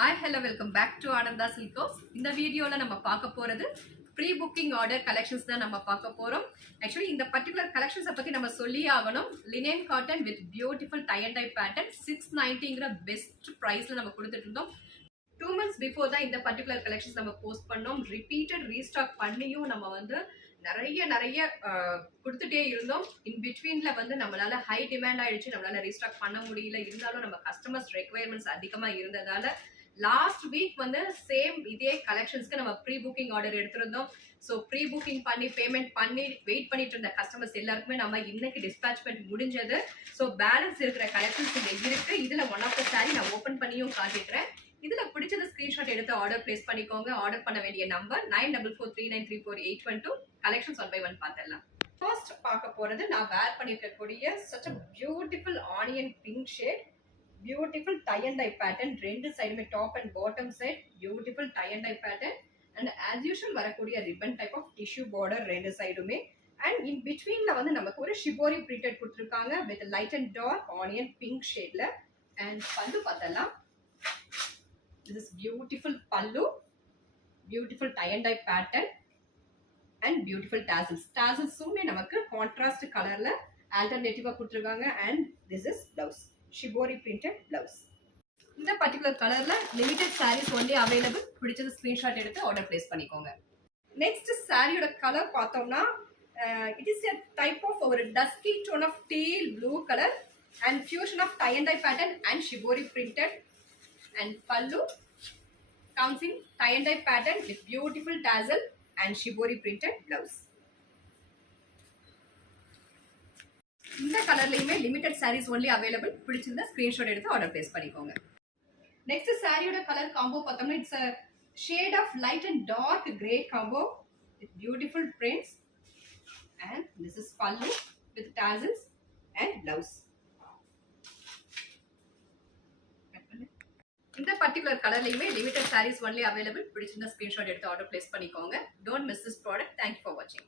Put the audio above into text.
Hi, hello, welcome back to Ananda Silkos. இந்த வீடியோல நம்ம பார்க்க போறது ப்ரீ புக்கிங் ஆர்டர் கலெக்ஷன்ஸ் தான் நம்ம பார்க்க போறோம். ஆக்சுவலி இந்த பர்టిక్యులர் கலெக்ஷன்ஸ் பத்தி நம்ம சொல்லியே ஆகணும். Linen cotton with beautiful tie and tie pattern 690ங்கற பெஸ்ட் பிரைஸ்ல நம்ம கொடுத்துட்டு இருந்தோம். 2 months பிஃபோர் தான் இந்த பர்టిక్యులர் கலெக்ஷன்ஸ் நம்ம போஸ்ட் பண்ணோம். ரிப்பீட்டட் ரீஸ்டாக் பண்ணியும் நம்ம வந்து நிறைய கொடுத்துட்டே இருந்தோம். இன் பிட்வீன்ல வந்து நம்மளால ஹை டிமாண்ட் ஆயிடுச்சு, நம்மளால ரீஸ்டாக் பண்ண முடியல. இருந்தாலும் நம்ம கஸ்டமர்ஸ் ரெக்வயர்மெண்ட்ஸ் அதிகமா இருந்ததால லாஸ்ட் வீக் வந்து சேம் இதே கலெக்ஷன்ஸ்க்கு நம்ம ப்ரீ புக்கிங் ஆர்டர் எடுத்திருந்தோம். ஸோ ப்ரீ புக்கிங் பண்ணி பேமெண்ட் பண்ணி வெயிட் பண்ணிட்டு இருந்த கஸ்டமர்ஸ் எல்லாருக்குமே நம்ம இன்னைக்கு டிஸ்பேச்மெண்ட் முடிஞ்சது. ஸோ பேலன்ஸ் இருக்கிற கலெக்ஷன்ஸ் இங்க இருக்கு. இதுல ஒன் ஆஃப் த சாரி நான் ஓப்பன் பண்ணியும் காட்டிக்கிறேன். இதுல பிடிச்சது ஸ்கிரீன்ஷாட் எடுத்து ஆர்டர் பிளேஸ் பண்ணிக்கோங்க. ஆர்டர் பண்ண வேண்டிய நம்பர் 9443934812. கலெக்ஷன்ஸ் 1 by 1 பார்த்துடலாம். ஃபர்ஸ்ட் பார்க்க போறது நான் வேர் பண்ணிருக்கக்கூடிய such a beautiful onion pink shade, beautiful tie and dye pattern. ரெண்டு சைடுமே top and bottom side beautiful tie and dye pattern and as usual வரக்கூடிய ribbon type of tissue border ரெண்டு சைடுமே. and in betweenல வந்து நமக்கு ஒரு shibori printed கொடுத்திருக்காங்க with light and dark onion pink shadeல. and பல்லு பார்த்தலாம். This is beautiful pallu, beautiful tie and dye pattern and beautiful tassels. Tassels சுமே நமக்கு contrast colorல alternative கொடுத்திருக்காங்க. and this is blouse, shibori printed blouse. இந்த particular colorல limited sarees only available. பிடிச்சது screenshot எடுத்து order place பண்ணிக்கோங்க. next சாரியோட color பார்த்தோம்னா it is a type of ஒரு dusky tone of teal blue color and fusion of tie and dye pattern and shibori printed. and pallu comes in tie and dye pattern with beautiful tassel and shibori printed blouse. இந்த கலர்லயுமே limited sarees only available. பிடிச்சிருந்தா screenshot எடுத்து order place பண்ணிக்கோங்க. Next சாரியோட colour combo பார்த்தோம்னா it's a shade of light and dark gray combo with beautiful prints. and this is pallu with tassels and blouse. இந்த particular கலர்லயுமே limited sarees only available. பிடிச்சிருந்தா screenshot எடுத்து order place பண்ணிக்கோங்க. Don't miss this product. Thank you for watching.